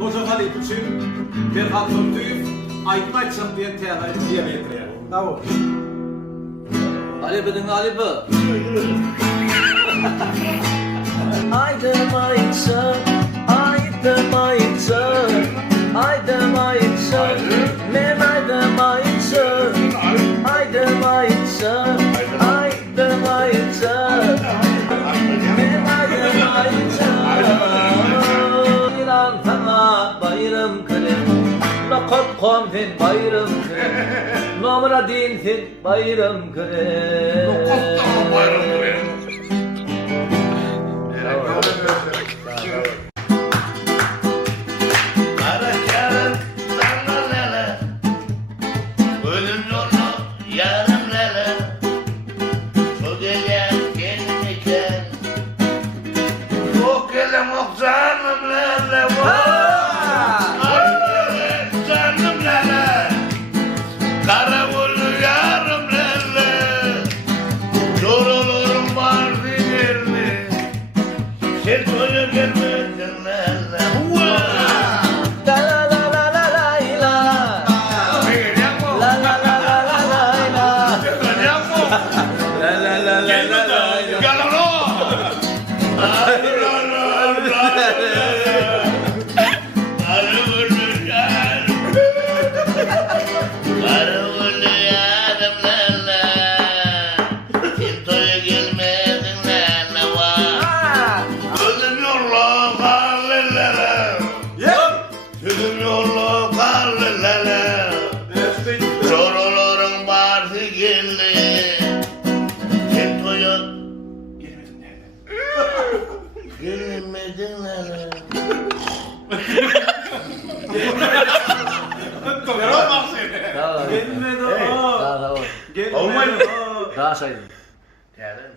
Hoca Halit için Ferhat Tüyüf Aytmak Şah diye diye getiriyor. Tamam. Ali bidin Ali bu. Aydım ayıksa, aydım ayıksa, aydım ayıksa, men aydım ayıksa, aydım ayıksa, aydım ayıksa, men aydım ayıksa. İran sana bayram kırım, nakot kontin bayram kırım, nomra dinsin bayram kırım. Nokottan bayram kırım. Karakarım sana lele, ölüm yolu yarım lele. O gelen kendine o gelen o canım lele ay lele canım lele. Karavulu yarım lele, yorulurum vardı yerli. Sen söyle gelmedin lele. La la la la la la la. La la la la la la la. La la la la la la. Sorulurun vardı geldi. Sen toyun gelmedin lele. Ferhat bak seni. Tamam. Gelmedi o. Tamam. Gelmedi Olmayın. o. Daha saydım. Gelin.